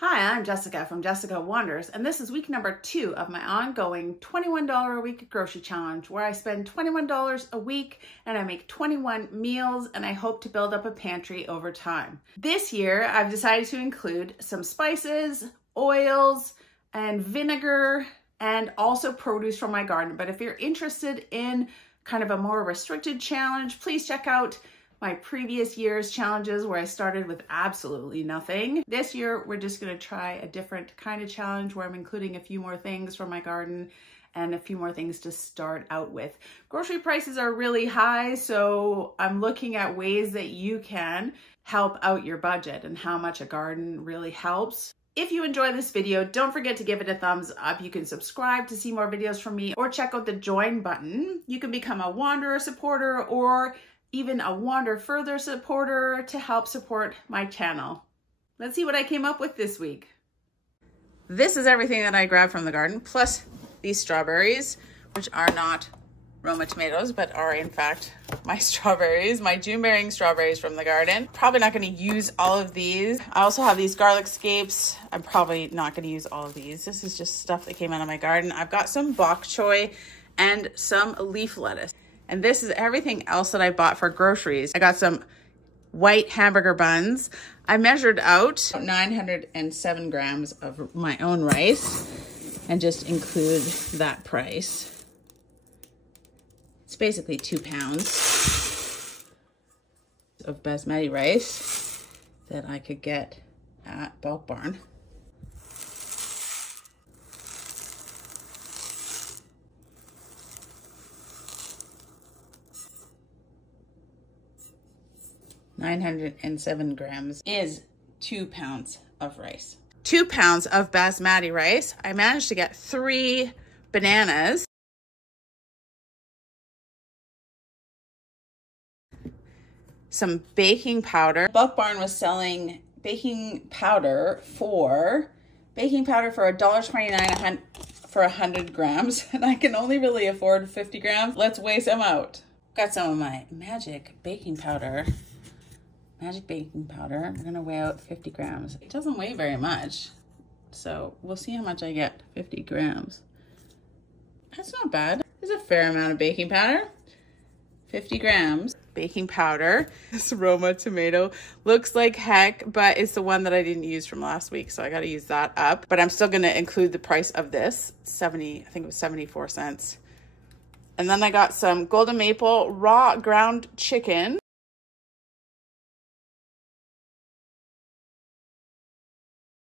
Hi, I'm Jessica from Jessica Wonders, and this is week number 2 of my ongoing $21 a week grocery challenge, where I spend $21 a week and I make 21 meals, and I hope to build up a pantry over time. This year, I've decided to include some spices, oils, and vinegar, and also produce from my garden. But if you're interested in kind of a more restricted challenge, please check out my previous year's challenges where I started with absolutely nothing. This year, we're just gonna try a different kind of challenge where I'm including a few more things from my garden and a few more things to start out with. Grocery prices are really high, so I'm looking at ways that you can help out your budget and how much a garden really helps. If you enjoy this video, don't forget to give it a thumbs up. You can subscribe to see more videos from me or check out the join button. You can become a Wanderer supporter or even a Wander Further supporter to help support my channel. Let's see what I came up with this week. This is everything that I grabbed from the garden, plus these strawberries, which are not Roma tomatoes, but are in fact my strawberries, my June bearing strawberries from the garden. Probably not gonna use all of these. I also have these garlic scapes. I'm probably not gonna use all of these. This is just stuff that came out of my garden. I've got some bok choy and some leaf lettuce. And this is everything else that I bought for groceries. I got some white hamburger buns. I measured out 907 grams of my own rice and just include that price. It's basically 2 pounds of basmati rice that I could get at Bulk Barn. $907 grams is 2 pounds of rice. 2 pounds of basmati rice. I managed to get 3 bananas. Some baking powder. Bulk Barn was selling baking powder for $1.29 for 100 grams, and I can only really afford 50 grams. Let's weigh some out. Got some of my magic baking powder. I'm gonna weigh out 50 grams. It doesn't weigh very much, so we'll see how much I get. 50 grams. That's not bad. There's a fair amount of baking powder. 50 grams baking powder. This Roma tomato looks like heck, but it's the one that I didn't use from last week, so I gotta use that up. But I'm still gonna include the price of this. I think it was 74 cents. And then I got some Golden Maple raw ground chicken.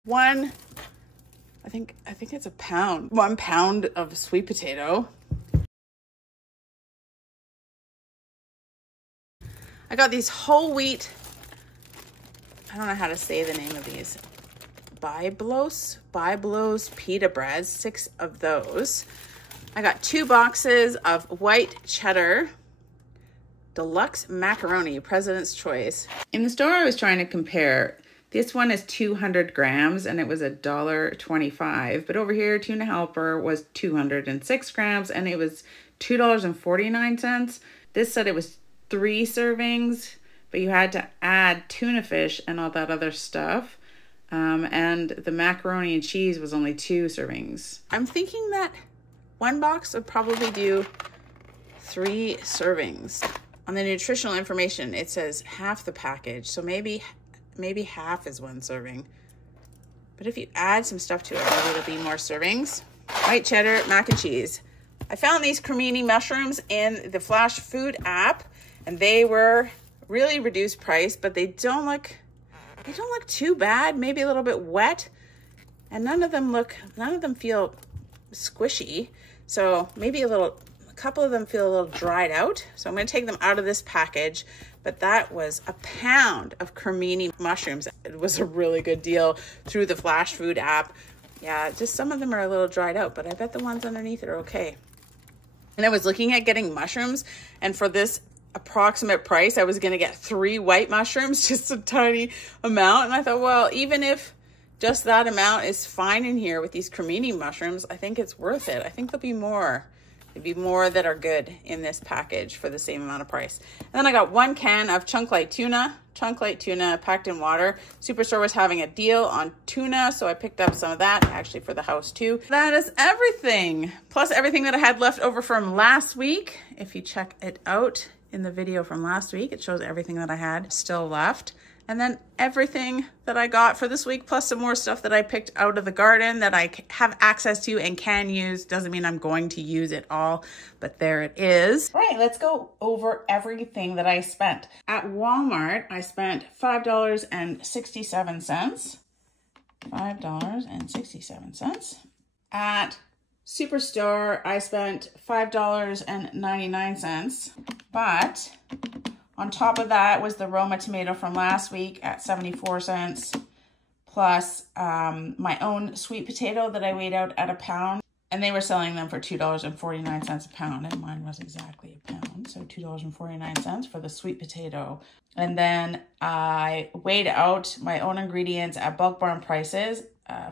I think it's a pound. 1 pound of sweet potato. I got these whole wheat, I don't know how to say the name of these, Byblos pita breads, 6 of those. I got 2 boxes of white cheddar deluxe macaroni, President's Choice. In the store, I was trying to compare. This one is 200 grams and it was $1.25, but over here, Tuna Helper was 206 grams and it was $2.49. This said it was 3 servings, but you had to add tuna fish and all that other stuff. And the macaroni and cheese was only 2 servings. I'm thinking that 1 box would probably do 3 servings. On the nutritional information, it says half the package, so maybe half is 1 serving. But if you add some stuff to it, maybe it'll be more servings. White cheddar, mac and cheese. I found these cremini mushrooms in the Flash Food app, and they were really reduced price, but they don't look too bad. Maybe a little bit wet, and none of them feel squishy. So maybe a couple of them feel a little dried out. So I'm gonna take them out of this package. But that was a pound of cremini mushrooms. It was a really good deal through the Flash Food app. Yeah, just some of them are a little dried out, but I bet the ones underneath are okay. And I was looking at getting mushrooms, and for this approximate price, I was gonna get 3 white mushrooms, just a tiny amount. And I thought, well, even if just that amount is fine in here with these cremini mushrooms, I think it's worth it. I think there'll be more There'd be more that are good in this package for the same amount of price. And then I got 1 can of Chunk Light tuna packed in water. Superstore was having a deal on tuna, so I picked up some of that, actually for the house too. That is everything, plus everything that I had left over from last week. If you check it out in the video from last week, it shows everything that I had still left. And then everything that I got for this week, plus some more stuff that I picked out of the garden that I have access to and can use. Doesn't mean I'm going to use it all, but there it is. All right, let's go over everything that I spent. At Walmart, I spent $5.67. $5.67. At Superstore, I spent $5.99, but on top of that was the Roma tomato from last week at 74 cents, plus my own sweet potato that I weighed out at a pound, and they were selling them for $2.49 a pound, and mine was exactly a pound, so $2.49 for the sweet potato. And then I weighed out my own ingredients at Bulk Barn prices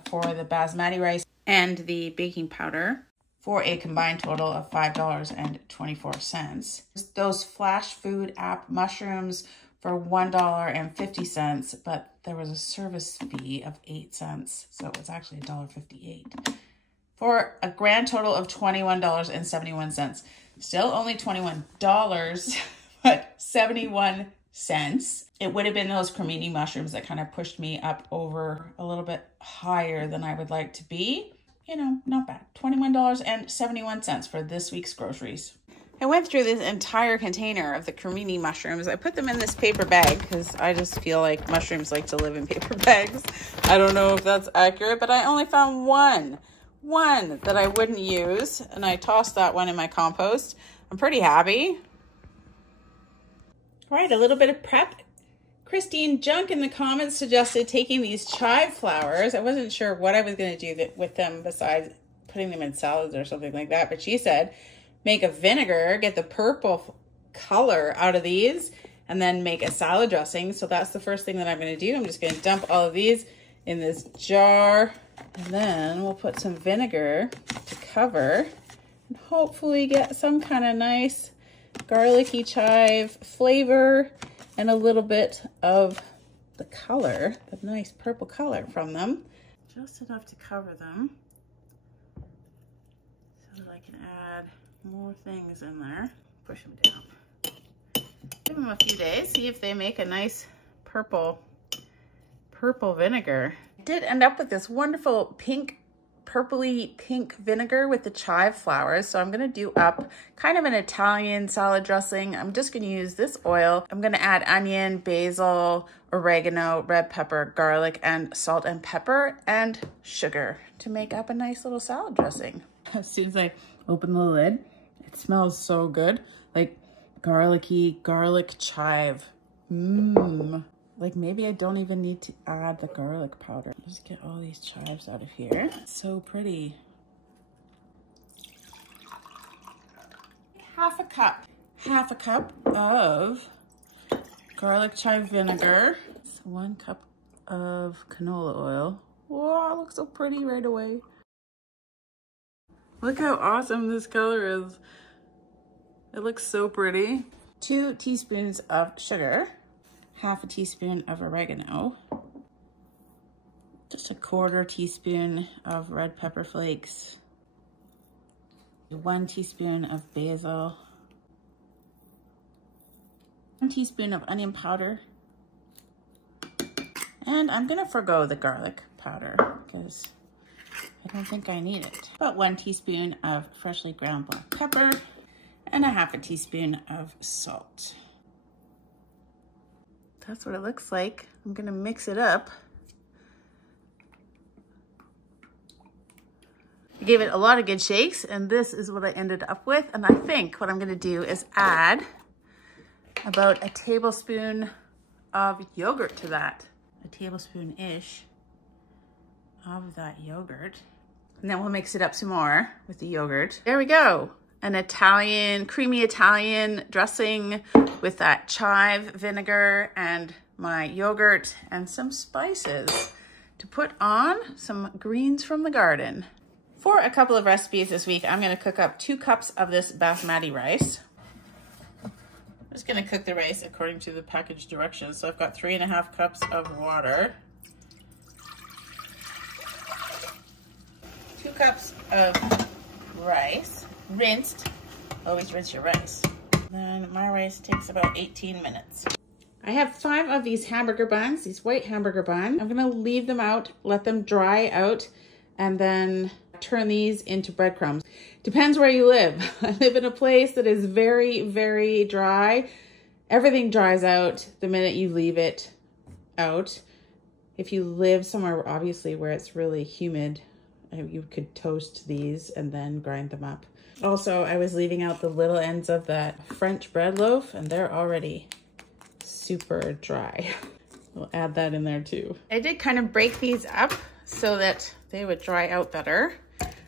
for the basmati rice and the baking powder, for a combined total of $5.24. Those Flash Food app mushrooms for $1.50, but there was a service fee of 8 cents, so it was actually $1.58. For a grand total of $21.71. Still only $21, but 71 cents. It would have been those cremini mushrooms that kind of pushed me up over a little bit higher than I would like to be. You know, not bad. $21.71 for this week's groceries. I went through this entire container of the cremini mushrooms. I put them in this paper bag because I just feel like mushrooms like to live in paper bags. I don't know if that's accurate, but I only found one that I wouldn't use, and I tossed that one in my compost. I'm pretty happy. All right, a little bit of prep. Christine Junk in the comments suggested taking these chive flowers. I wasn't sure what I was going to do with them besides putting them in salads or something like that. But she said, make a vinegar, get the purple color out of these, and then make a salad dressing. So that's the first thing that I'm going to do. I'm just going to dump all of these in this jar. And then we'll put some vinegar to cover and hopefully get some kind of nice garlicky chive flavor and a little bit of the color, the nice purple color from them. Just enough to cover them so that I can add more things in there. Push them down. Give them a few days, see if they make a nice purple vinegar. I did end up with this wonderful purpley pink vinegar with the chive flowers. So I'm going to do up kind of an Italian salad dressing. I'm just going to use this oil. I'm going to add onion, basil, oregano, red pepper, garlic, and salt and pepper and sugar to make up a nice little salad dressing. As soon as I open the lid, it smells so good. Like garlicky garlic chive. Like maybe I don't even need to add the garlic powder. Just get all these chives out of here. It's so pretty. Half a cup of garlic chive vinegar. 1 cup of canola oil. Wow, it looks so pretty right away. Look how awesome this color is. It looks so pretty. 2 teaspoons of sugar. Half a teaspoon of oregano, just a 1/4 teaspoon of red pepper flakes, 1 teaspoon of basil, 1 teaspoon of onion powder, and I'm gonna forgo the garlic powder because I don't think I need it. About 1 teaspoon of freshly ground black pepper and a half a teaspoon of salt. That's what it looks like. I'm gonna mix it up. I gave it a lot of good shakes, and this is what I ended up with. And I think what I'm gonna do is add about a tablespoon of yogurt to that. A tablespoon-ish of that yogurt. And then we'll mix it up some more with the yogurt. There we go. An Italian, creamy Italian dressing with that chive vinegar and my yogurt and some spices to put on some greens from the garden. For a couple of recipes this week, I'm gonna cook up 2 cups of this basmati rice. I'm just gonna cook the rice according to the package directions. So I've got 3.5 cups of water, 2 cups of rice, rinsed. Always rinse your rice. Then my rice takes about 18 minutes. I have 5 of these hamburger buns, these white hamburger buns. I'm gonna leave them out, let them dry out, and then turn these into breadcrumbs. Depends where you live. I live in a place that is very, very dry. Everything dries out the minute you leave it out. If you live somewhere, obviously, where it's really humid, you could toast these and then grind them up. Also, I was leaving out the little ends of that French bread loaf, and they're already super dry. We'll add that in there too. I did kind of break these up so that they would dry out better.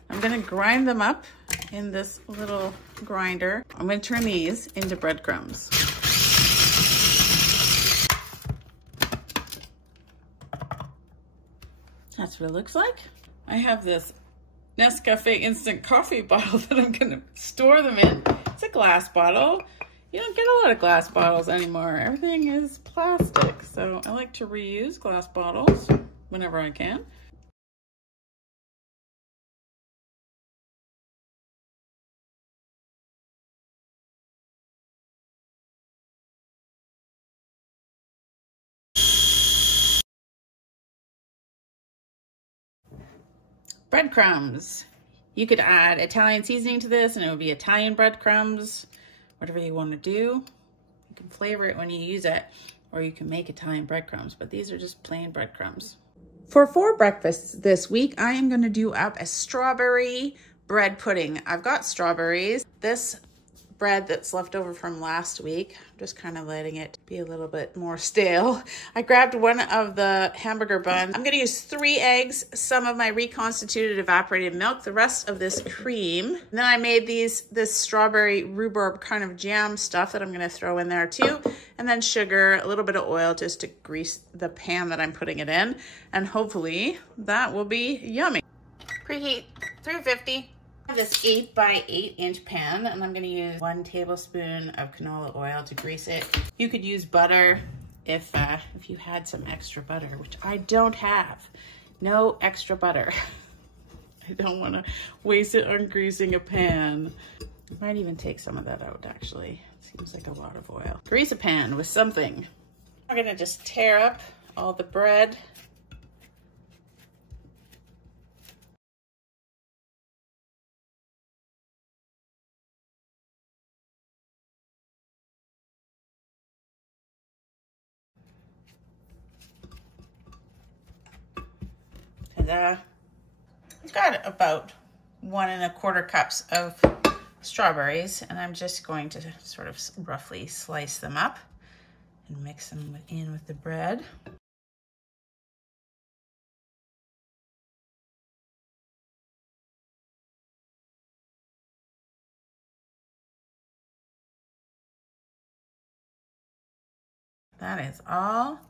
I'm gonna grind them up in this little grinder. I'm gonna turn these into breadcrumbs. That's what it looks like. I have this Nescafe instant coffee bottle that I'm gonna store them in. It's a glass bottle. You don't get a lot of glass bottles anymore. Everything is plastic. So I like to reuse glass bottles whenever I can. Breadcrumbs. You could add Italian seasoning to this and it would be Italian breadcrumbs, whatever you want to do. You can flavor it when you use it, or you can make Italian breadcrumbs, but these are just plain breadcrumbs. For breakfast this week, I am going to do up a strawberry bread pudding. I've got strawberries. This bread that's left over from last week, I'm just kind of letting it be a little bit more stale. I grabbed one of the hamburger buns. I'm gonna use 3 eggs, some of my reconstituted evaporated milk, the rest of this cream. And then I made this strawberry rhubarb kind of jam stuff that I'm gonna throw in there too. And then sugar, a little bit of oil just to grease the pan that I'm putting it in. And hopefully that will be yummy. Preheat 350. I have this 8 by 8 inch pan, and I'm gonna use 1 tablespoon of canola oil to grease it. You could use butter if you had some extra butter, which I don't have. No extra butter. I don't wanna waste it on greasing a pan. I might even take some of that out actually. It seems like a lot of oil. Grease a pan with something. I'm gonna just tear up all the bread. I've got about 1 1/4 cups of strawberries, and I'm just going to sort of roughly slice them up and mix them in with the bread. That is all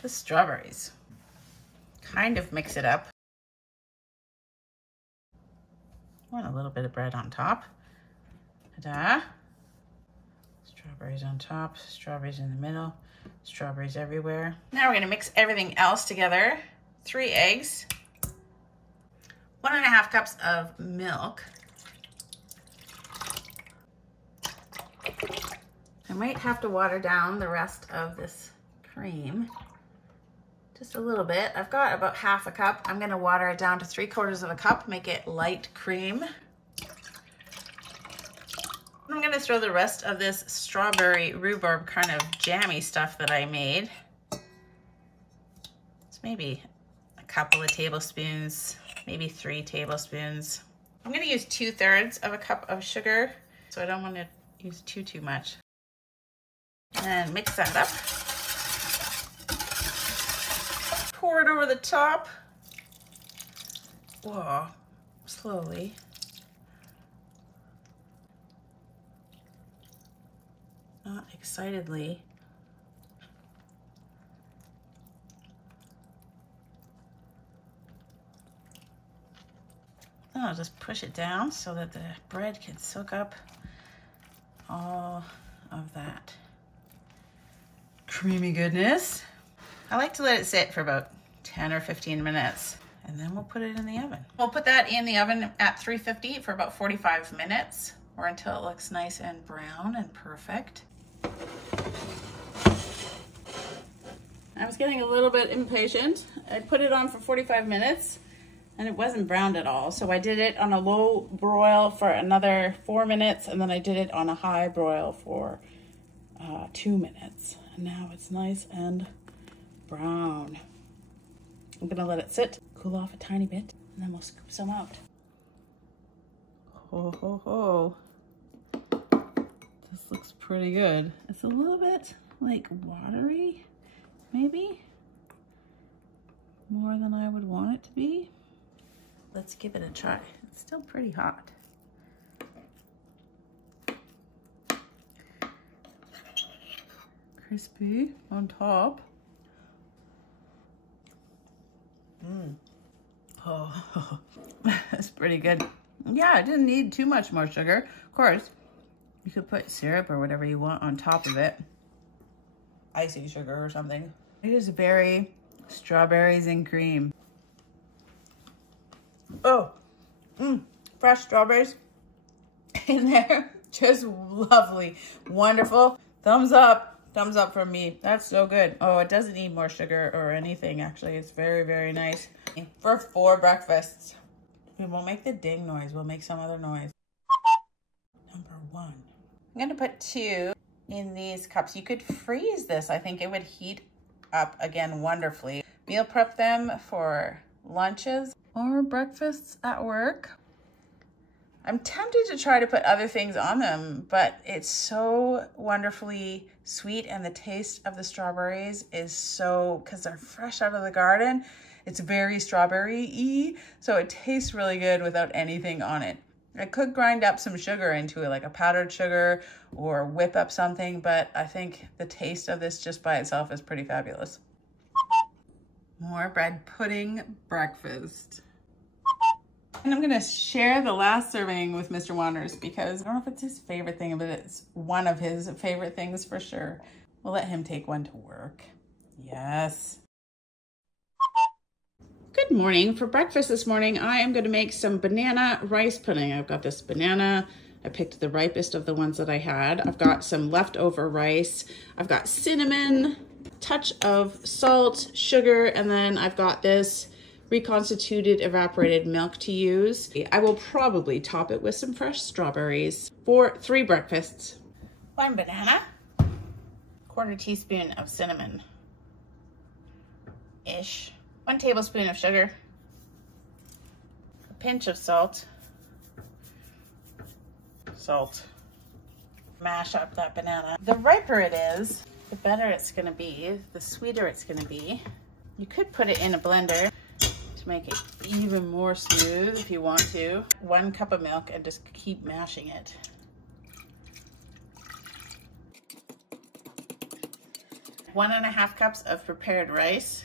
the strawberries. Kind of mix it up. Want a little bit of bread on top. Ta-da! Strawberries on top, strawberries in the middle, strawberries everywhere. Now we're gonna mix everything else together. 3 eggs, 1.5 cups of milk. I might have to water down the rest of this cream. Just a little bit. I've got about 1/2 cup. I'm gonna water it down to 3/4 cup, make it light cream. I'm gonna throw the rest of this strawberry rhubarb kind of jammy stuff that I made. It's maybe a couple of tablespoons, maybe 3 tablespoons. I'm gonna use 2/3 cup of sugar, so I don't wanna use too much. And mix that up. Pour it over the top. Whoa, slowly. Not excitedly. Then I'll just push it down so that the bread can soak up all of that creamy goodness. I like to let it sit for about 10 or 15 minutes, and then we'll put it in the oven. We'll put that in the oven at 350 for about 45 minutes, or until it looks nice and brown and perfect. I was getting a little bit impatient. I put it on for 45 minutes and it wasn't browned at all. So I did it on a low broil for another 4 minutes, and then I did it on a high broil for 2 minutes. And now it's nice and brown. I'm gonna let it sit, cool off a tiny bit, and then we'll scoop some out. Ho, ho, ho. This looks pretty good. It's a little bit like watery, maybe. More than I would want it to be. Let's give it a try. It's still pretty hot. Crispy on top. Oh, that's pretty good. Yeah, I didn't need too much more sugar. Of course, you could put syrup or whatever you want on top of it. Icy sugar or something. It is very strawberries and cream. Oh, fresh strawberries in there. Just lovely, wonderful. Thumbs up from me. That's so good. Oh, it doesn't need more sugar or anything. Actually, it's very, very nice. For 4 breakfasts. We won't make the ding noise. We'll make some other noise. Number 1. I'm gonna put 2 in these cups. You could freeze this. I think it would heat up again wonderfully. Meal prep them for lunches or breakfasts at work. I'm tempted to try to put other things on them, but it's so wonderfully sweet, and the taste of the strawberries is so, because they're fresh out of the garden, it's very strawberry-y, so it tastes really good without anything on it. I could grind up some sugar into it, like a powdered sugar, or whip up something, but I think the taste of this just by itself is pretty fabulous. More bread pudding breakfast. And I'm gonna share the last serving with Mr. Wanders because I don't know if it's his favorite thing, but it's one of his favorite things for sure. We'll let him take one to work. Yes. Good morning. For breakfast this morning, I am gonna make some banana rice pudding. I've got this banana. I picked the ripest of the ones that I had. I've got some leftover rice. I've got cinnamon, touch of salt, sugar, and then I've got this reconstituted evaporated milk to use. I will probably top it with some fresh strawberries for 3 breakfasts. 1 banana, 1/4 teaspoon of cinnamon-ish, 1 tablespoon of sugar, a pinch of salt. Mash up that banana. The riper it is, the better it's gonna be, the sweeter it's gonna be. You could put it in a blender to make it even more smooth if you want to. 1 cup of milk and just keep mashing it. One and a half cups of prepared rice.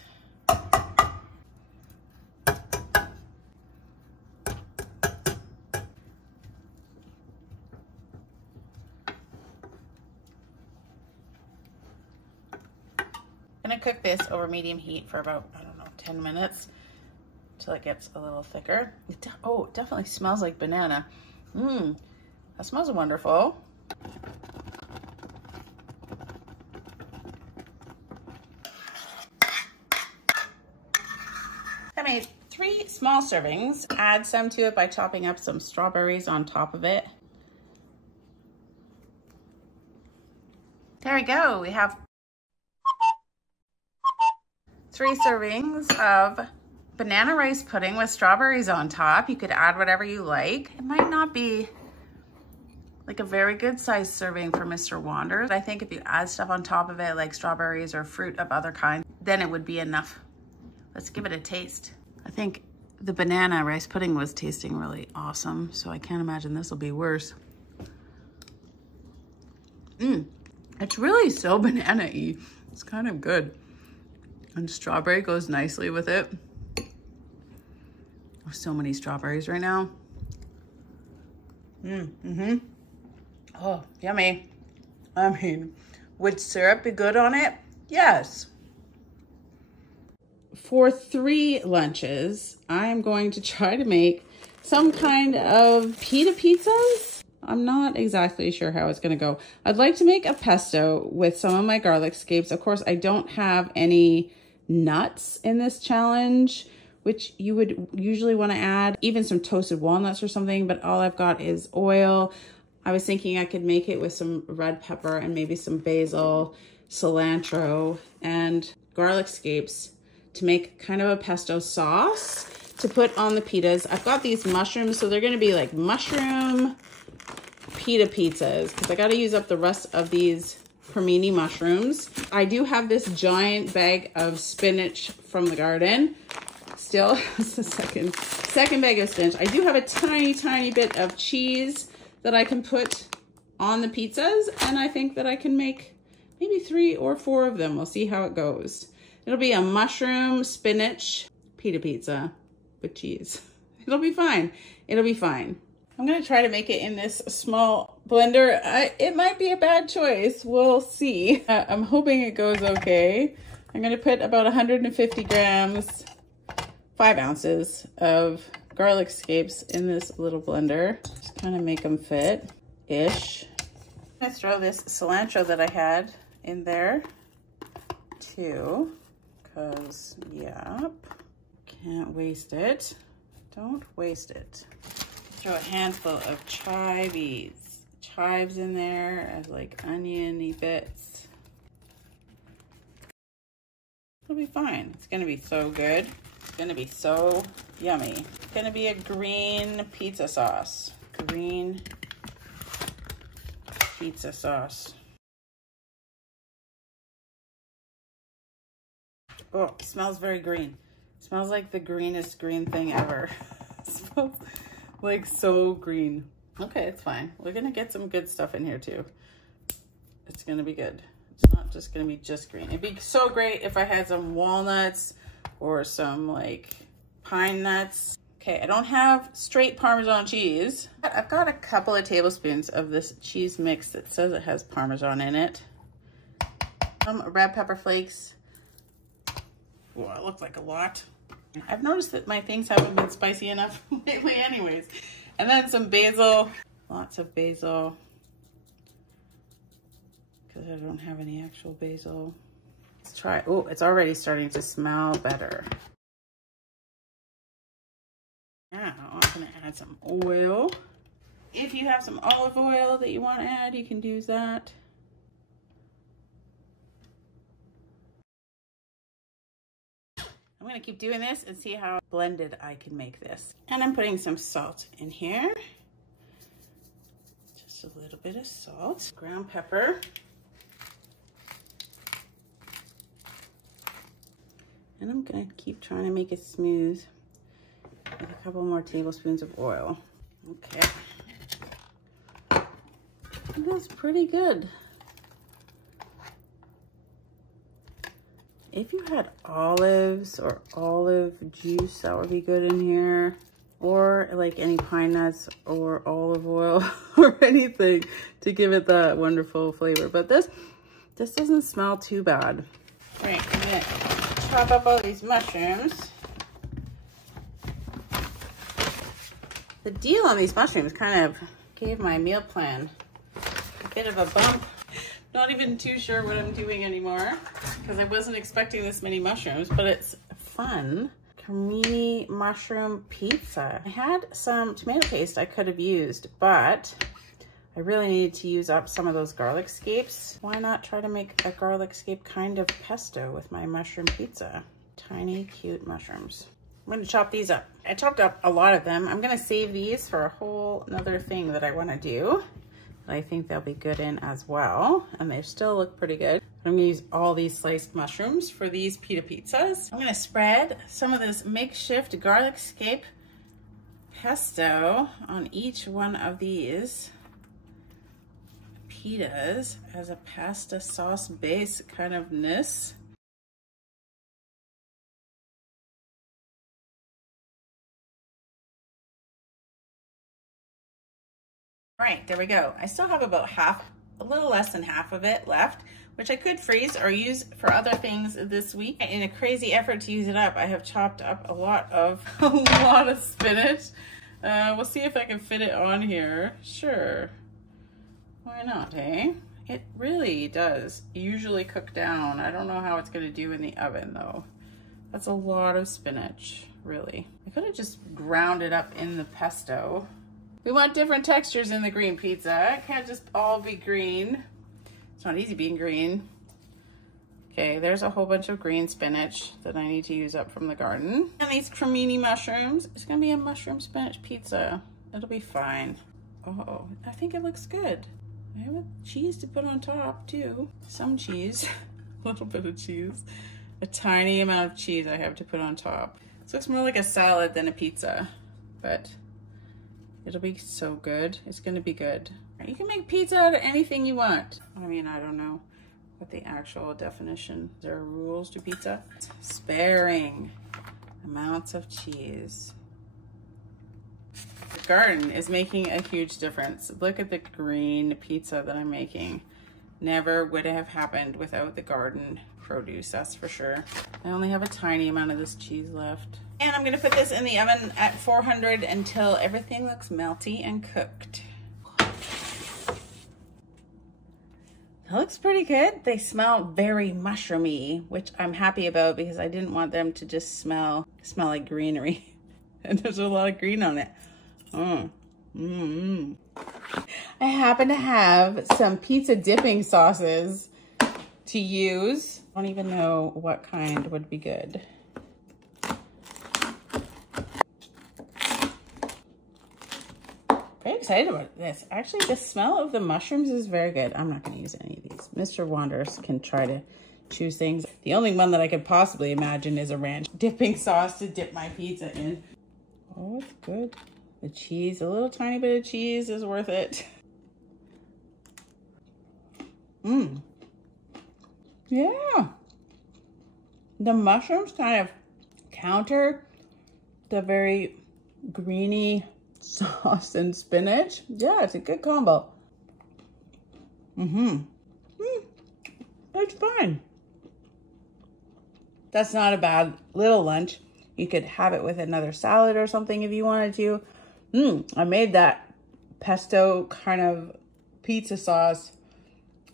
I'm gonna cook this over medium heat for about, I don't know, 10 minutes till it gets a little thicker. Oh, it definitely smells like banana. That smells wonderful. I made 3 small servings. Add some to it by chopping up some strawberries on top of it. There we go. We have 3 servings of banana rice pudding with strawberries on top. You could add whatever you like. It might not be like a very good size serving for Mr. Wanders. I think if you add stuff on top of it, like strawberries or fruit of other kinds, then it would be enough. Let's give it a taste. I think the banana rice pudding was tasting really awesome, so I can't imagine this will be worse. It's really so banana-y. It's kind of good. And strawberry goes nicely with it. So many strawberries right now. Oh, yummy. I mean, would syrup be good on it? Yes. For 3 lunches, I'm going to try to make some kind of pita pizzas. I'm not exactly sure how it's gonna go. I'd like to make a pesto with some of my garlic scapes. Of course, I don't have any nuts in this challenge, which you would usually want to add, even some toasted walnuts or something, but all I've got is oil. I was thinking I could make it with some red pepper and maybe some basil, cilantro, and garlic scapes to make kind of a pesto sauce to put on the pitas. I've got these mushrooms, so they're gonna be like mushroom pita pizzas because I gotta use up the rest of these cremini mushrooms. I do have this giant bag of spinach from the garden. Still, it's the second bag of spinach. I do have a tiny bit of cheese that I can put on the pizzas, and I think that I can make maybe 3 or 4 of them. We'll see how it goes. It'll be a mushroom spinach pita pizza with cheese. It'll be fine. It'll be fine. I'm gonna try to make it in this small blender. It might be a bad choice. We'll see. I'm hoping it goes okay. I'm gonna put about 150 grams, 5 ounces of garlic scapes in this little blender. Just kind of make them fit-ish. I'm gonna throw this cilantro that I had in there too, because, yep, can't waste it. Don't waste it. Throw a handful of chives in there as like oniony bits. It'll be fine. It's gonna be so good. It's gonna be so yummy. It's gonna be a green pizza sauce. Green pizza sauce. Oh, it smells very green. It smells like the greenest green thing ever. It smells like so green. Okay, it's fine. We're gonna get some good stuff in here too. It's gonna be good. It's not just gonna be just green. It'd be so great if I had some walnuts or some like pine nuts. Okay, I don't have straight Parmesan cheese. I've got a couple of tablespoons of this cheese mix that says it has Parmesan in it. Some red pepper flakes. Oh, it looks like a lot. I've noticed that my things haven't been spicy enough lately anyways. And then some basil, lots of basil, because I don't have any actual basil. Let's try, oh, it's already starting to smell better. Now I'm gonna add some oil. If you have some olive oil that you want to add, you can use that. I'm gonna keep doing this and see how blended I can make this. And I'm putting some salt in here. Just a little bit of salt. Ground pepper. And I'm gonna keep trying to make it smooth with a couple more tablespoons of oil. Okay. That's pretty good. If you had olives or olive juice, that would be good in here. Or like any pine nuts or olive oil or anything to give it that wonderful flavor. But this doesn't smell too bad. All right, I'm gonna chop up all these mushrooms. The deal on these mushrooms kind of gave my meal plan a bit of a bump. Not even too sure what I'm doing anymore because I wasn't expecting this many mushrooms, but it's fun. Cremini mushroom pizza. I had some tomato paste I could have used, but I really needed to use up some of those garlic scapes. Why not try to make a garlic scape kind of pesto with my mushroom pizza? Tiny, cute mushrooms. I'm gonna chop these up. I chopped up a lot of them. I'm gonna save these for a whole another thing that I wanna do. I think they'll be good in as well. And they still look pretty good. I'm gonna use all these sliced mushrooms for these pita pizzas. I'm gonna spread some of this makeshift garlic scape pesto on each one of these pitas as a pasta sauce base kind of ness. All right, there we go. I still have about a little less than half of it left, which I could freeze or use for other things this week. In a crazy effort to use it up, I have chopped up a lot of spinach. We'll see if I can fit it on here. Sure. Why not, eh? It really does usually cook down. I don't know how it's gonna do in the oven though. That's a lot of spinach, really. I could have just ground it up in the pesto. We want different textures in the green pizza. It can't just all be green. It's not easy being green. Okay, there's a whole bunch of green spinach that I need to use up from the garden. And these cremini mushrooms. It's gonna be a mushroom spinach pizza. It'll be fine. Oh, I think it looks good. I have a cheese to put on top too. Some cheese, a little bit of cheese. A tiny amount of cheese I have to put on top. This looks more like a salad than a pizza, but it'll be so good. It's gonna be good. You can make pizza out of anything you want. I mean, I don't know what the actual definition. There are rules to pizza. Sparing amounts of cheese. The garden is making a huge difference. Look at the green pizza that I'm making. Never would have happened without the garden produce, that's for sure. I only have a tiny amount of this cheese left. And I'm gonna put this in the oven at 400 until everything looks melty and cooked. That looks pretty good. They smell very mushroomy, which I'm happy about because I didn't want them to just smell like greenery. And there's a lot of green on it. I happen to have some pizza dipping sauces to use. I don't even know what kind would be good. Very excited about this. Actually, the smell of the mushrooms is very good. I'm not going to use any of these. Mr. Wanderers can try to choose things. The only one that I could possibly imagine is a ranch dipping sauce to dip my pizza in. Oh, it's good. The cheese, a little tiny bit of cheese is worth it. Yeah. The mushrooms kind of counter the very greeny sauce and spinach. Yeah, it's a good combo. It's fine. That's not a bad little lunch. You could have it with another salad or something if you wanted to. I made that pesto kind of pizza sauce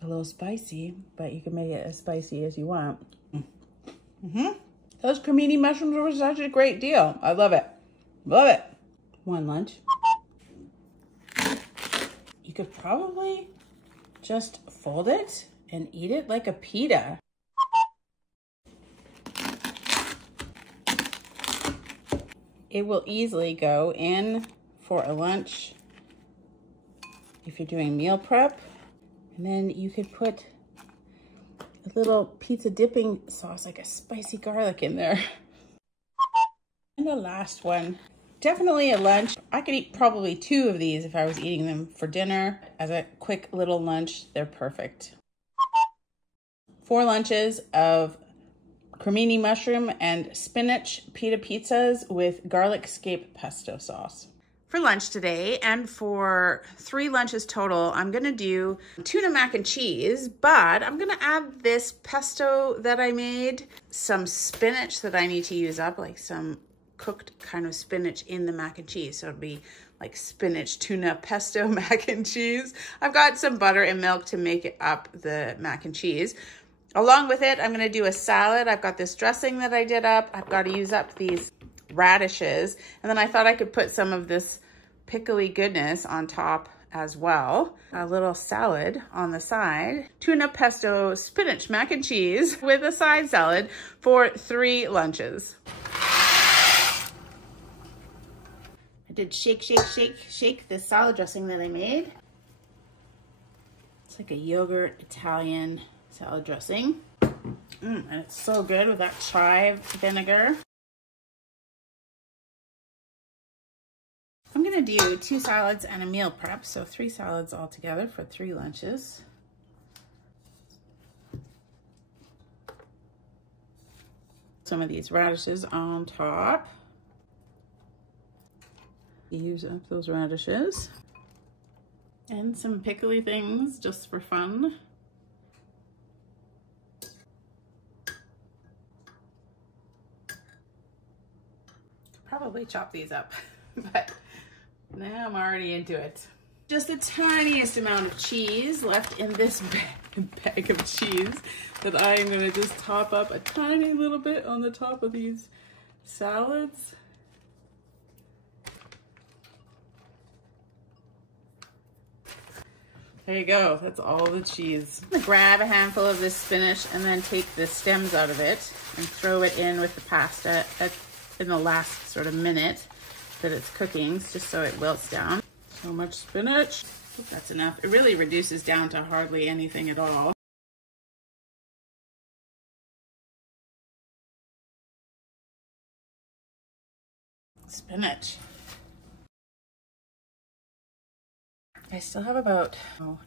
a little spicy, but you can make it as spicy as you want. Those cremini mushrooms were such a great deal. I love it. Love it. One lunch. You could probably just fold it and eat it like a pita. It will easily go in for a lunch if you're doing meal prep. And then you could put a little pizza dipping sauce, like a spicy garlic in there. And the last one, definitely a lunch. I could eat probably 2 of these if I was eating them for dinner. As a quick little lunch, they're perfect. 4 lunches of cremini mushroom and spinach pita pizzas with garlic scape pesto sauce. For lunch today, and for 3 lunches total, I'm gonna do tuna mac and cheese, but I'm gonna add this pesto that I made, some spinach that I need to use up, like some cooked kind of spinach in the mac and cheese. So it'll be like spinach tuna pesto mac and cheese. I've got some butter and milk to make up the mac and cheese. Along with it, I'm gonna do a salad. I've got this dressing that I did up. I've got to use up these radishes. And then I thought I could put some of this pickly goodness on top as well. A little salad on the side. Tuna pesto spinach mac and cheese with a side salad for 3 lunches. I did shake this salad dressing that I made. It's like a yogurt Italian salad dressing. And it's so good with that chive vinegar. I'm gonna do 2 salads and a meal prep, so 3 salads altogether for 3 lunches. Some of these radishes on top. Use up those radishes. And some pickly things just for fun. Probably chop these up, but now I'm already into it. Just the tiniest amount of cheese left in this bag of cheese that I am going to just top up a tiny little bit on the top of these salads. There you go, that's all the cheese. I'm gonna grab a handful of this spinach and then take the stems out of it and throw it in with the pasta in the last sort of minute that it's cooking, just so it wilts down. So much spinach. I think that's enough. It really reduces down to hardly anything at all. Spinach. I still have about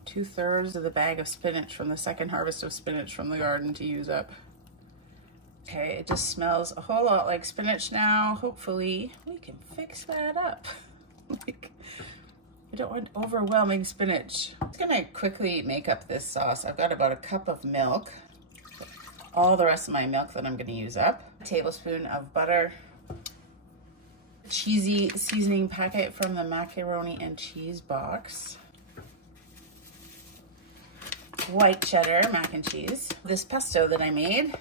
2/3 of the bag of spinach from the second harvest of spinach from the garden to use up. Okay, it just smells a whole lot like spinach now. Hopefully we can fix that up. Like, I don't want overwhelming spinach. I'm just gonna quickly make up this sauce. I've got about a cup of milk. All the rest of my milk that I'm gonna use up. A tablespoon of butter. Cheesy seasoning packet from the macaroni and cheese box. White cheddar mac and cheese. This pesto that I made.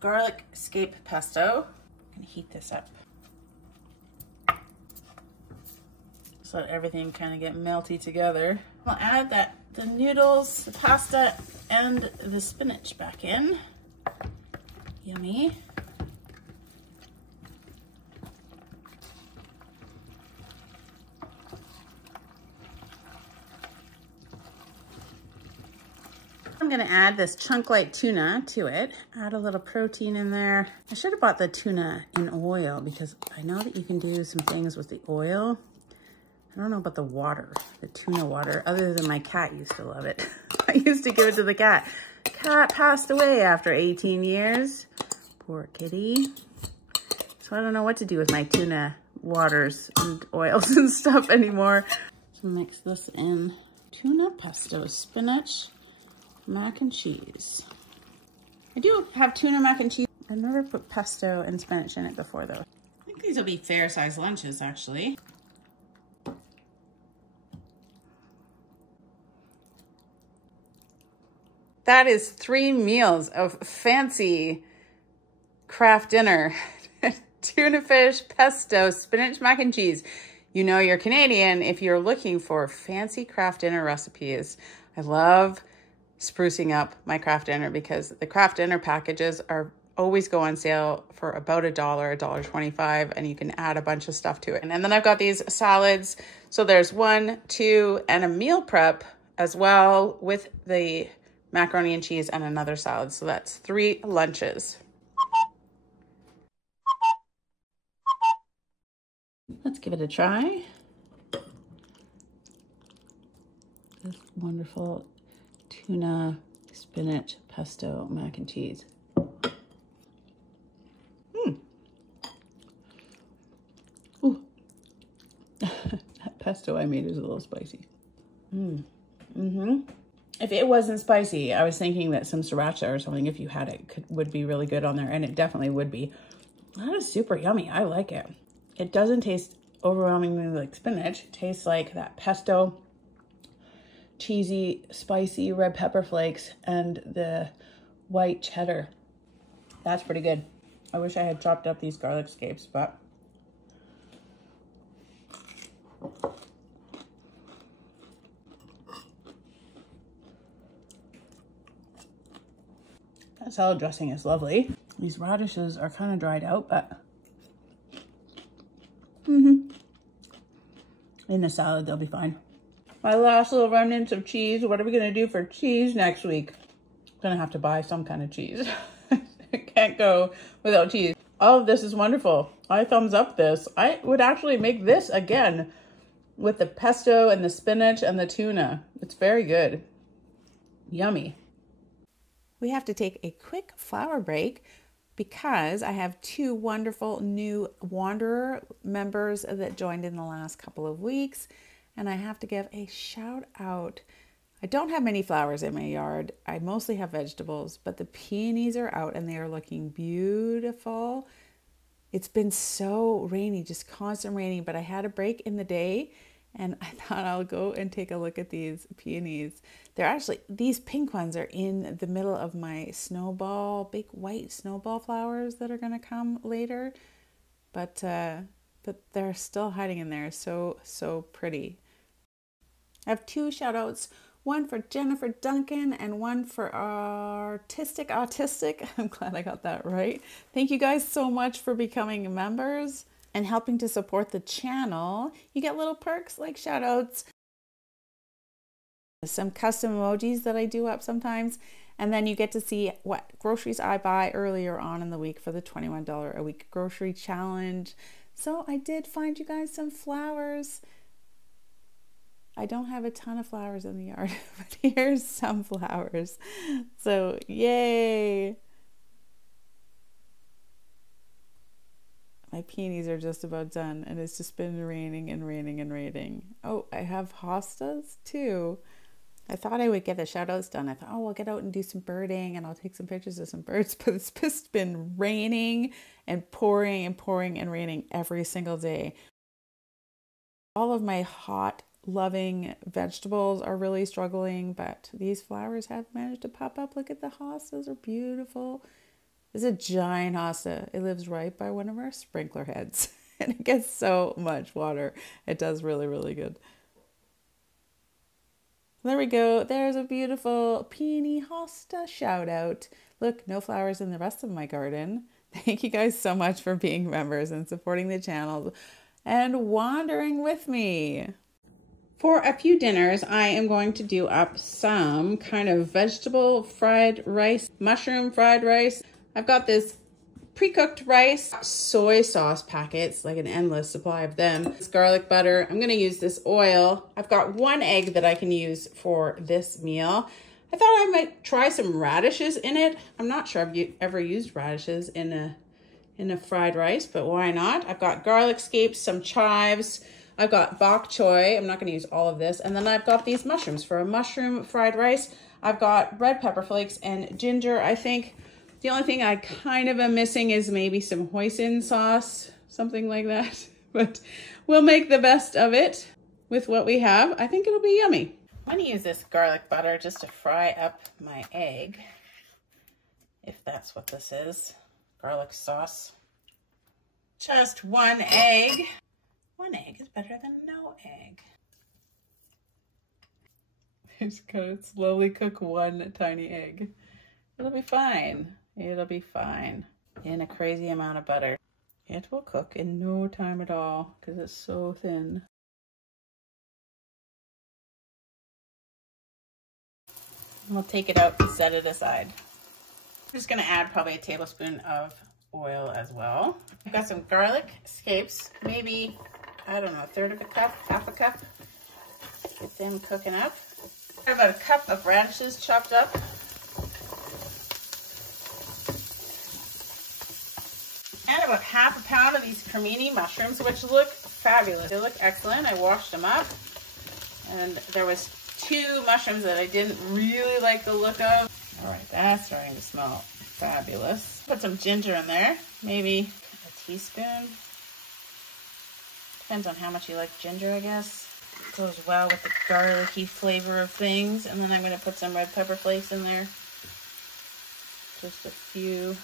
Garlic scape pesto. I'm gonna heat this up. Just let everything kind of get melty together. I'll add the noodles, the pasta, and the spinach back in. Yummy. I'm gonna add this chunk-like tuna to it, add a little protein in there. I should have bought the tuna in oil because I know that you can do some things with the oil. I don't know about the water, the tuna water, other than my cat used to love it. I used to give it to the cat. Cat passed away after 18 years. Poor kitty. So I don't know what to do with my tuna waters and oils and stuff anymore. So mix this in. Tuna pesto, spinach, mac and cheese. I do have tuna mac and cheese. I've never put pesto and spinach in it before though. I think these will be fair sized lunches actually. That is 3 meals of fancy craft dinner. Tuna fish, pesto, spinach, mac and cheese. You know you're Canadian if you're looking for fancy craft dinner recipes. I love sprucing up my craft dinner because the craft dinner packages always go on sale for about $1, $1.25, and you can add a bunch of stuff to it. And then I've got these salads. So there's 1, 2, and a meal prep as well with the macaroni and cheese and another salad. So that's 3 lunches. Let's give it a try. This wonderful tuna, spinach, pesto, mac and cheese. Ooh. That pesto I made is a little spicy. If it wasn't spicy, I was thinking that some sriracha or something, if you had it, would be really good on there, and it definitely would be. That is super yummy. I like it. It doesn't taste overwhelmingly like spinach. It tastes like that pesto, cheesy, spicy red pepper flakes, and the white cheddar. That's pretty good. I wish I had chopped up these garlic scapes, but that salad dressing is lovely. These radishes are kind of dried out, but in the salad, they'll be fine. My last little remnants of cheese. What are we gonna do for cheese next week? I'm gonna have to buy some kind of cheese. I can't go without cheese. All of this is wonderful. I thumbs up this. I would actually make this again with the pesto and the spinach and the tuna. It's very good. Yummy. We have to take a quick flower break because I have 2 wonderful new Wanderer members that joined in the last couple of weeks. And I have to give a shout out. I don't have many flowers in my yard. I mostly have vegetables, but the peonies are out and they are looking beautiful. It's been so rainy, just constant raining, but I had a break in the day and I thought I'll go and take a look at these peonies. They're actually, these pink ones are in the middle of my snowball, big white snowball flowers that are going to come later. But they're still hiding in there. So pretty. I have two shout outs. One for Jennifer Duncan and one for Artistic Autistic. I'm glad I got that right. Thank you guys so much for becoming members and helping to support the channel. You get little perks like shout outs, some custom emojis that I do up sometimes, and then you get to see what groceries I buy earlier on in the week for the $21 a week grocery challenge. So I did find you guys some flowers. I don't have a ton of flowers in the yard, but here's some flowers. So yay! My peonies are just about done and it's just been raining and raining and raining. Oh, I have hostas too. I thought I would get the shout outs done. I thought, oh, I'll get out and do some birding and I'll take some pictures of some birds, but it's just been raining and pouring and pouring and raining every single day. All of my hot loving vegetables are really struggling, but these flowers have managed to pop up. Look at the hostas, are beautiful. This is a giant hosta. It lives right by one of our sprinkler heads and it gets so much water. It does really, really good. There we go. There's a beautiful peony hosta shout out. Look, no flowers in the rest of my garden. Thank you guys so much for being members and supporting the channel and wandering with me. For a few dinners, I am going to do up some kind of vegetable fried rice, mushroom fried rice. I've got this pre-cooked rice, soy sauce packets, like an endless supply of them. This garlic butter. I'm going to use this oil. I've got one egg that I can use for this meal. I thought I might try some radishes in it. I'm not sure I've ever used radishes in a fried rice, but why not? I've got garlic scapes, some chives. I've got bok choy. I'm not going to use all of this. And then I've got these mushrooms for a mushroom fried rice. I've got red pepper flakes and ginger. I think the only thing I kind of am missing is maybe some hoisin sauce, something like that. But we'll make the best of it with what we have. I think it'll be yummy. I'm going to use this garlic butter just to fry up my egg, if that's what this is. Garlic sauce. Just one egg. One egg is better than no egg. Just gotta slowly cook one tiny egg. It'll be fine. It'll be fine. In a crazy amount of butter. It will cook in no time at all because it's so thin. We'll take it out and set it aside. I'm just gonna add probably a tablespoon of oil as well. I've got some garlic scapes, maybe, I don't know, a third of a cup, half a cup. Get them cooking up. About a cup of radishes chopped up. And about half a pound of these cremini mushrooms, which look fabulous. They look excellent. I washed them up. And there was 2 mushrooms that I didn't really like the look of. All right, that's starting to smell fabulous. Put some ginger in there, maybe a teaspoon. Depends on how much you like ginger, I guess. Goes well with the garlicky flavor of things. And then I'm going to put some red pepper flakes in there. Just a few.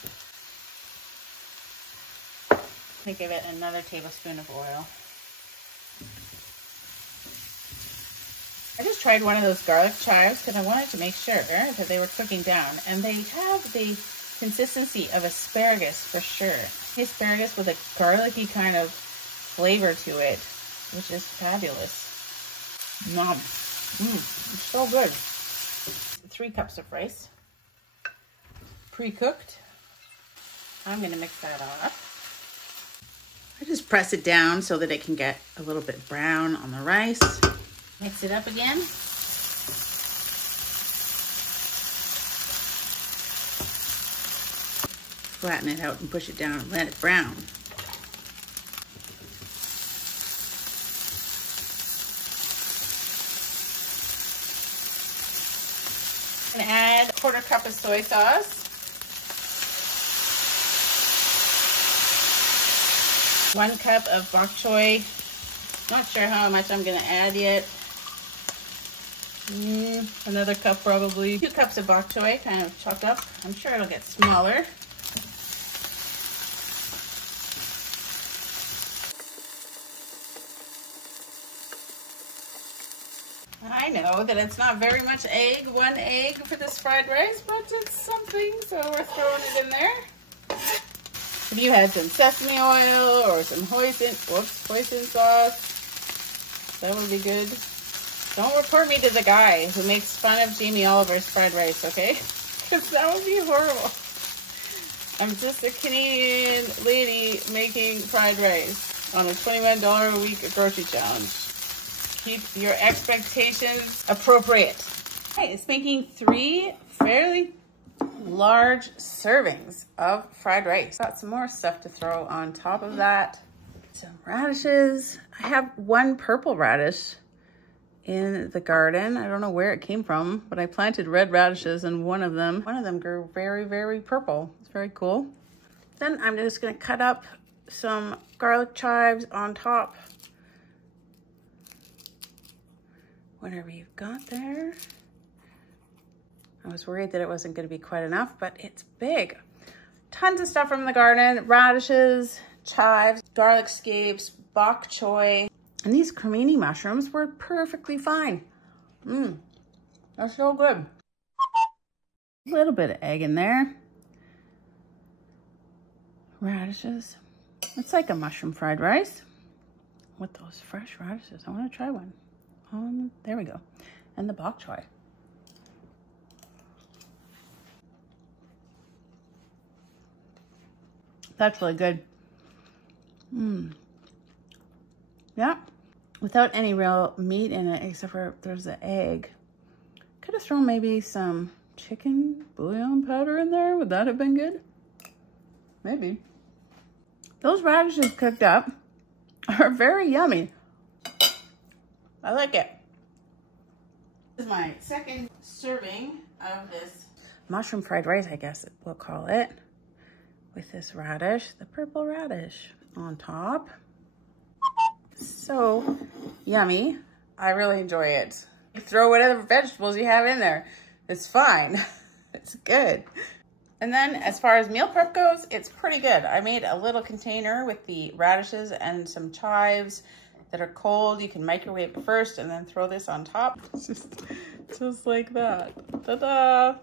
I'm going to give it another tablespoon of oil. I just tried one of those garlic chives because I wanted to make sure that they were cooking down. And they have the consistency of asparagus for sure. The asparagus with a garlicky kind of flavor to it, which is fabulous. Nom. It's so good. 3 cups of rice, pre-cooked. I'm going to mix that up. I just press it down so that it can get a little bit brown on the rice. Mix it up again. Flatten it out and push it down and let it brown. I'm gonna add a 1/4 cup of soy sauce. 1 cup of bok choy. Not sure how much I'm gonna add yet. Another cup probably. 2 cups of bok choy, kind of chopped up. I'm sure it'll get smaller. I know that it's not very much egg, 1 egg for this fried rice, but it's something, so we're throwing it in there. If you had some sesame oil or some hoisin sauce, that would be good. Don't report me to the guy who makes fun of Jamie Oliver's fried rice, okay? Because that would be horrible. I'm just a Canadian lady making fried rice on a $21 a week grocery challenge. Keep your expectations appropriate. Okay, it's making 3 fairly large servings of fried rice. Got some more stuff to throw on top of that. Some radishes. I have 1 purple radish in the garden. I don't know where it came from, but I planted red radishes and one of them grew very, very purple. It's very cool. Then I'm just gonna cut up some garlic chives on top. Whatever you've got there. I was worried that it wasn't gonna be quite enough, but it's big. Tons of stuff from the garden, radishes, chives, garlic scapes, bok choy, and these cremini mushrooms were perfectly fine. They're so good. A little bit of egg in there. Radishes. It's like a mushroom fried rice with those fresh radishes. I wanna try one. There we go. And the bok choy. That's really good. Yeah. Without any real meat in it, except for there's the egg. Could have thrown maybe some chicken bouillon powder in there. Would that have been good? Maybe. Those radishes cooked up are very yummy. I like it. This is my second serving of this mushroom fried rice, I guess we'll call it, with this radish, the purple radish on top. So yummy. I really enjoy it. You throw whatever vegetables you have in there. It's fine. It's good. And then as far as meal prep goes, it's pretty good. I made a little container with the radishes and some chives that are cold. You can microwave it first and then throw this on top. It's just like that. Ta-da!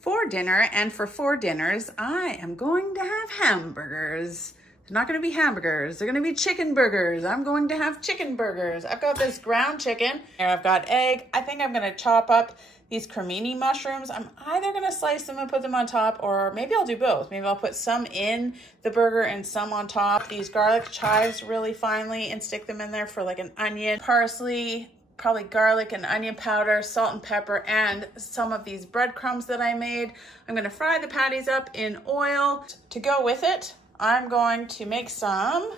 For dinner, and for 4 dinners, I am going to have hamburgers. They're not gonna be hamburgers, they're gonna be chicken burgers. I'm going to have chicken burgers. I've got this ground chicken, and I've got egg. I think I'm gonna chop up these cremini mushrooms. I'm either gonna slice them and put them on top, or maybe I'll do both. Maybe I'll put some in the burger and some on top. These garlic chives really finely and stick them in there for like an onion, parsley, probably garlic and onion powder, salt and pepper, and some of these breadcrumbs that I made. I'm gonna fry the patties up in oil. To go with it, I'm going to make some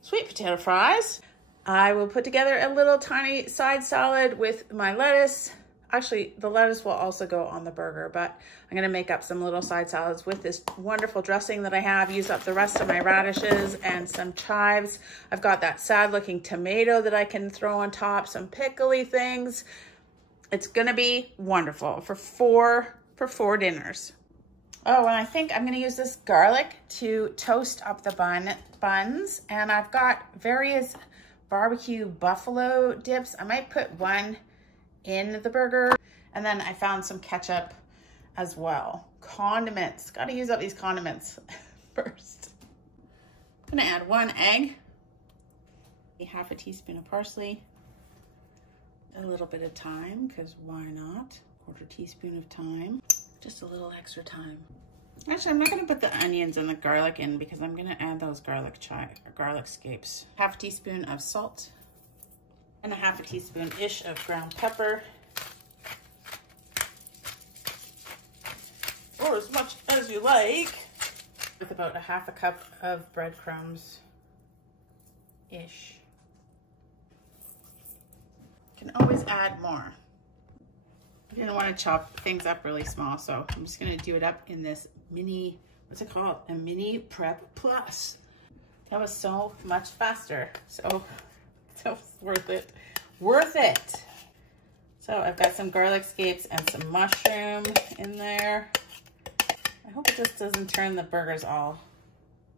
sweet potato fries. I will put together a little tiny side salad with my lettuce. Actually, the lettuce will also go on the burger, but I'm gonna make up some little side salads with this wonderful dressing that I have, use up the rest of my radishes and some chives. I've got that sad looking tomato that I can throw on top, some pickly things. It's gonna be wonderful for four dinners. Oh, and I think I'm gonna use this garlic to toast up the buns. And I've got various barbecue buffalo dips. I might put one in the burger. And then I found some ketchup as well. Condiments, gotta use up these condiments first. I'm gonna add 1 egg, half a teaspoon of parsley, a little bit of thyme, because why not? 1/4 teaspoon of thyme, just a little extra thyme. Actually, I'm not gonna put the onions and the garlic in because I'm gonna add those garlic scapes. Half a teaspoon of salt and a half a teaspoon-ish of ground pepper. Or as much as you like. With about a half a cup of breadcrumbs-ish. Can always add more. I didn't want to chop things up really small, so I'm just gonna do it up in this mini, what's it called? A mini prep plus. That was so much faster. So it's worth it. Worth it. So I've got some garlic scapes and some mushroom in there. I hope it just doesn't turn the burgers all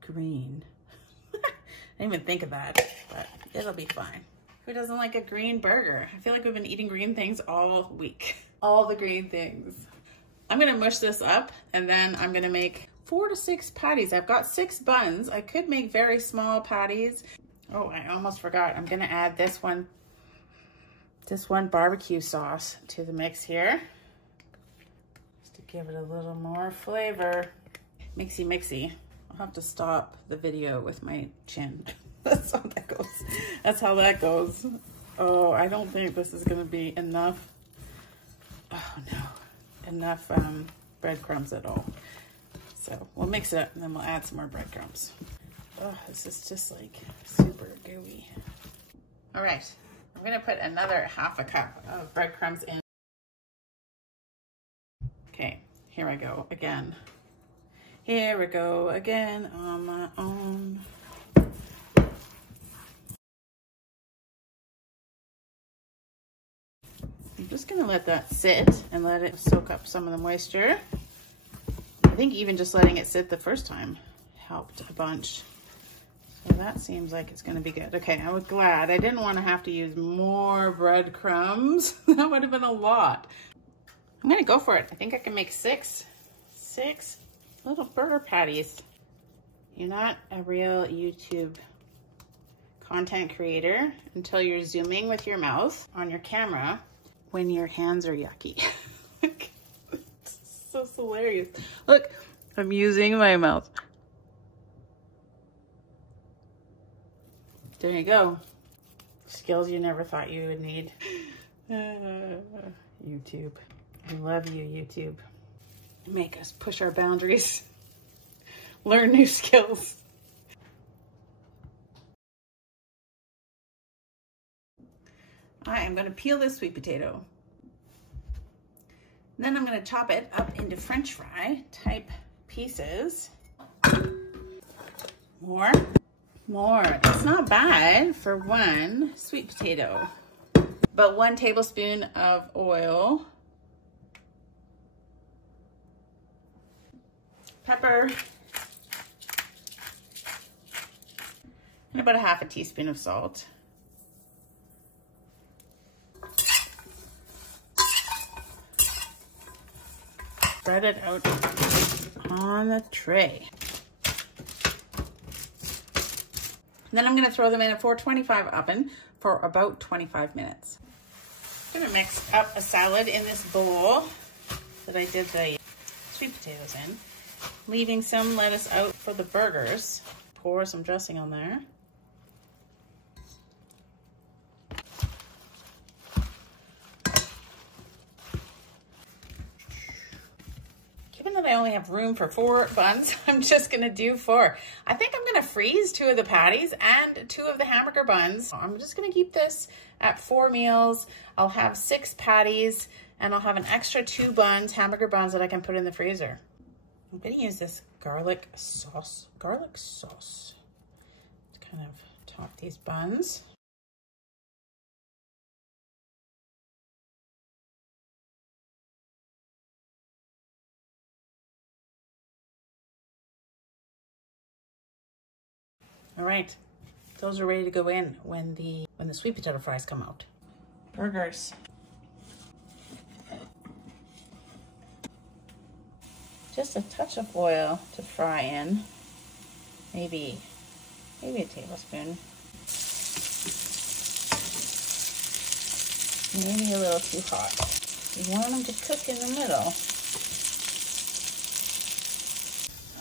green. I didn't even think of that, but it'll be fine. Who doesn't like a green burger? I feel like we've been eating green things all week. All the green things. I'm gonna mush this up and then I'm gonna make 4 to 6 patties. I've got 6 buns. I could make very small patties. Oh, I almost forgot. I'm gonna add this one barbecue sauce to the mix here. Just to give it a little more flavor. Mixy, mixy. I'll have to stop the video with my chin. That's how that goes. That's how that goes. Oh, I don't think this is gonna be enough. Oh no, enough breadcrumbs at all. So we'll mix it up and then we'll add some more breadcrumbs. Oh, this is just like super gooey. All right, I'm gonna put another ½ cup of breadcrumbs in. Okay, here I go again. Here we go again on my own. I'm just gonna let that sit and let it soak up some of the moisture. I think even just letting it sit the first time helped a bunch. So that seems like it's gonna be good. Okay, I was glad. I didn't wanna have to use more breadcrumbs. That would have been a lot. I'm gonna go for it. I think I can make 6 little burger patties. You're not a real YouTube content creator until you're zooming with your mouth on your camera when your hands are yucky. It's so hilarious. Look, I'm using my mouth. There you go. Skills you never thought you would need. YouTube. I love you, YouTube. Make us push our boundaries. Learn new skills. I am going to peel this sweet potato. Then I'm going to chop it up into French fry type pieces. More. It's not bad for one sweet potato. About 1 tablespoon of oil. Pepper. And about ½ teaspoon of salt. Spread it out on the tray. And then I'm gonna throw them in a 425 oven for about 25 minutes. I'm gonna mix up a salad in this bowl that I did the sweet potatoes in, leaving some lettuce out for the burgers. Pour some dressing on there. Given that I only have room for 4 buns, I'm just gonna do 4. I think I'm gonna freeze 2 of the patties and 2 of the hamburger buns. I'm just gonna keep this at 4 meals. I'll have 6 patties and I'll have an extra 2 buns, hamburger buns that I can put in the freezer. I'm gonna use this garlic sauce to kind of top these buns. All right, those are ready to go in when the sweet potato fries come out. Burgers. Just a touch of oil to fry in. Maybe a tablespoon. Maybe a little too hot. You want them to cook in the middle.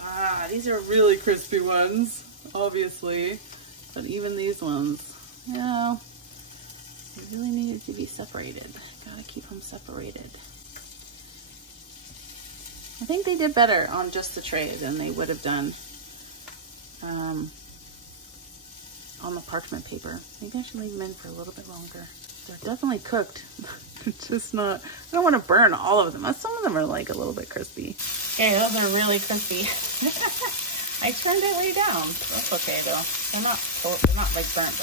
Ah, these are really crispy ones, obviously. But even these ones, you know, they really need to be separated. Gotta keep them separated. I think they did better on just the tray than they would have done on the parchment paper. Maybe I should leave them in for a little bit longer. They're definitely cooked. It's just not, I don't want to burn all of them. Some of them are like a little bit crispy. Okay, those are really crispy. I turned it way down. That's okay though. They're not like burnt.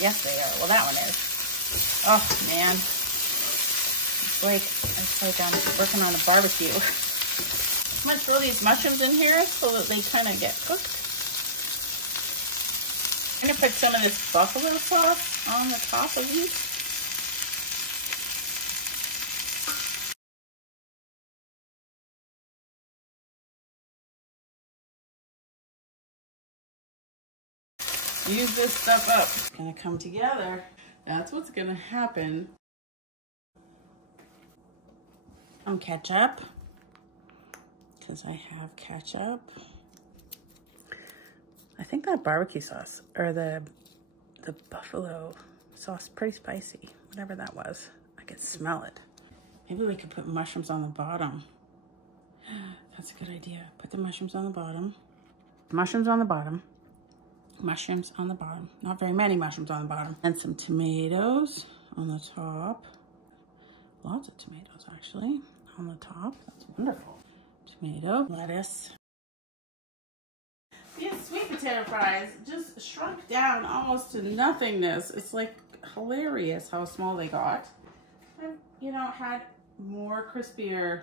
Yes, they are. Well, that one is. Oh man. It's like I'm working on a barbecue. I'm gonna throw these mushrooms in here so that they kind of get cooked. I'm gonna put some of this buffalo sauce on the top of these. Use this stuff up. It's gonna come together. That's what's gonna happen. Some ketchup, because I have ketchup. I think that barbecue sauce, or the buffalo sauce, pretty spicy. Whatever that was, I could smell it. Maybe we could put mushrooms on the bottom. That's a good idea. Put the mushrooms on the bottom. Mushrooms on the bottom. Mushrooms on the bottom. Not very many mushrooms on the bottom. And some tomatoes on the top. Lots of tomatoes actually on the top. That's wonderful. Tomato, lettuce. These sweet potato fries just shrunk down almost to nothingness. It's like hilarious how small they got. I've, you know, had more crispier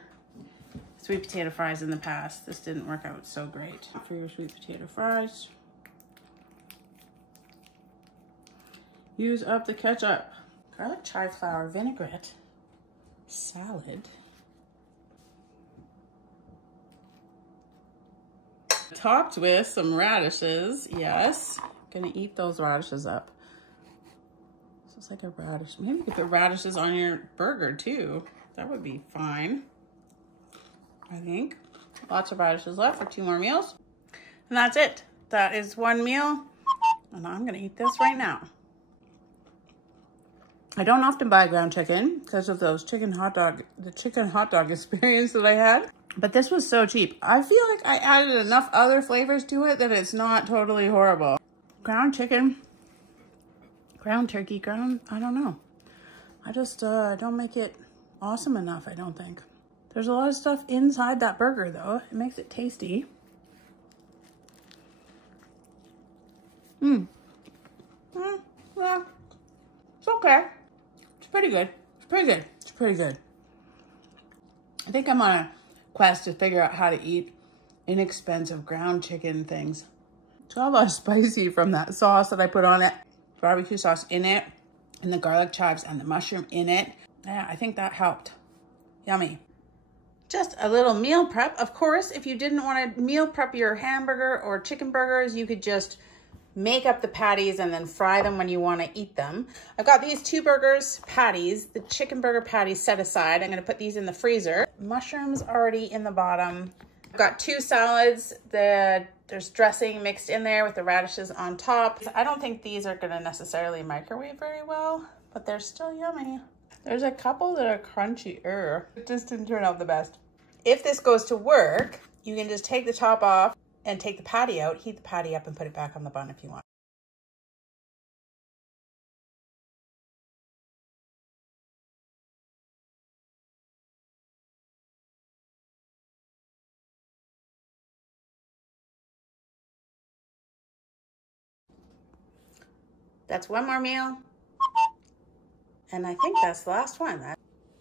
sweet potato fries in the past. This didn't work out so great. For your sweet potato fries, use up the ketchup. Garlic chive flour vinaigrette salad. Topped with some radishes. Yes, gonna eat those radishes up. This is like a radish. Maybe you could put radishes on your burger too. That would be fine, I think. Lots of radishes left for 2 more meals. And that's it. That is 1 meal. And I'm gonna eat this right now. I don't often buy ground chicken because of those chicken hot dog experience that I had. But this was so cheap. I feel like I added enough other flavors to it that it's not totally horrible. Ground chicken, ground turkey, I don't know. I just don't make it awesome enough, I don't think. There's a lot of stuff inside that burger though. It makes it tasty. Well, it's okay. It's pretty good. It's pretty good. It's pretty good. I think I'm on a quest to figure out how to eat inexpensive ground chicken things. It's got a lot of spicy from that sauce that I put on it. Barbecue sauce in it, and the garlic chives and the mushroom in it. Yeah, I think that helped. Yummy. Just a little meal prep. Of course, if you didn't want to meal prep your hamburger or chicken burgers, you could just make up the patties and then fry them when you want to eat them. I've got these 2 burgers patties, the chicken burger patties set aside. I'm going to put these in the freezer. Mushrooms already in the bottom. I've got 2 salads. There's dressing mixed in there with the radishes on top. I don't think these are going to necessarily microwave very well, but they're still yummy. There's a couple that are crunchy. It just didn't turn out the best. If this goes to work, you can just take the top off and take the patty out, heat the patty up, and put it back on the bun if you want. That's 1 more meal. And I think that's the last one.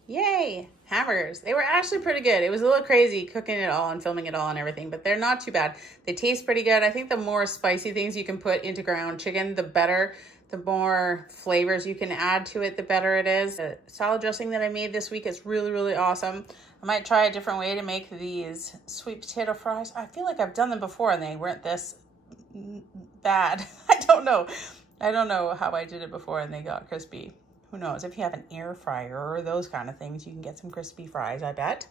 Yay, hamburgers. They were actually pretty good. It was a little crazy cooking it all and filming it all and everything, but they're not too bad. They taste pretty good. I think the more spicy things you can put into ground chicken, the better. The more flavors you can add to it, the better it is. The salad dressing that I made this week is really, really awesome. I might try a different way to make these sweet potato fries. I feel like I've done them before and they weren't this bad. I don't know. I don't know how I did it before and they got crispy. Who knows? If you have an air fryer or those kind of things, you can get some crispy fries, I bet.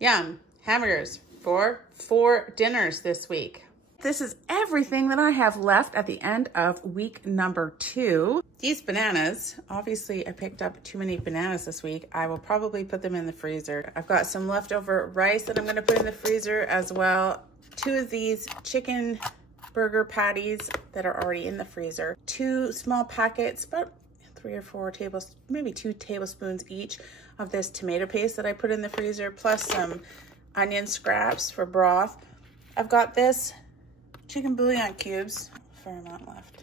Yum. Hamburgers for 4 dinners this week. This is everything that I have left at the end of week number 2. These bananas, obviously I picked up too many bananas this week. I will probably put them in the freezer. I've got some leftover rice that I'm going to put in the freezer as well. 2 of these chicken burger patties that are already in the freezer, 2 small packets, about 3 or 4 tablespoons, maybe 2 tablespoons each of this tomato paste that I put in the freezer, plus some onion scraps for broth. I've got this chicken bouillon cubes, a fair amount left.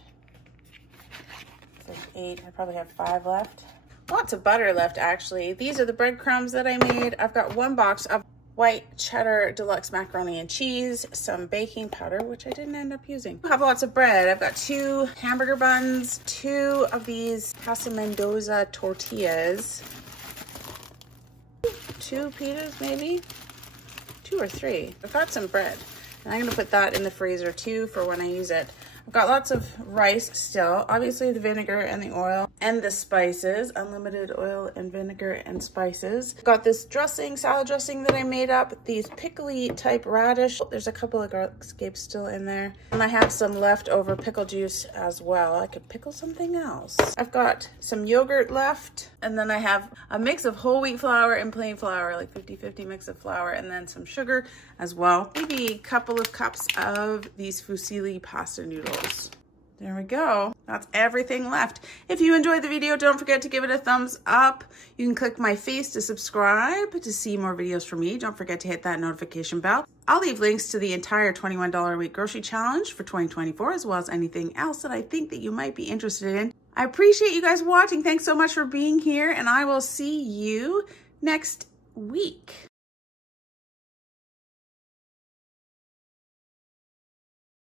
There's 8, I probably have 5 left. Lots of butter left, actually. These are the breadcrumbs that I made. I've got 1 box of white cheddar deluxe macaroni and cheese, some baking powder, which I didn't end up using. I have lots of bread. I've got 2 hamburger buns, 2 of these Casa Mendoza tortillas, 2 pitas maybe, 2 or 3. I've got some bread, and I'm gonna put that in the freezer too for when I use it. I've got lots of rice still, obviously the vinegar and the oil and the spices, unlimited oil and vinegar and spices. I've got this dressing, salad dressing that I made up, these pickly type radish. There's a couple of garlic scapes still in there. And I have some leftover pickle juice as well. I could pickle something else. I've got some yogurt left, and then I have a mix of whole wheat flour and plain flour, like 50-50 mix of flour, and then some sugar as well. Maybe a couple of cups of these fusilli pasta noodles. There we go. That's everything left. If you enjoyed the video, don't forget to give it a thumbs up. You can click my face to subscribe to see more videos from me. Don't forget to hit that notification bell. I'll leave links to the entire $21 a week grocery challenge for 2024, as well as anything else that I think that you might be interested in. I appreciate you guys watching. Thanks so much for being here, and I will see you next week.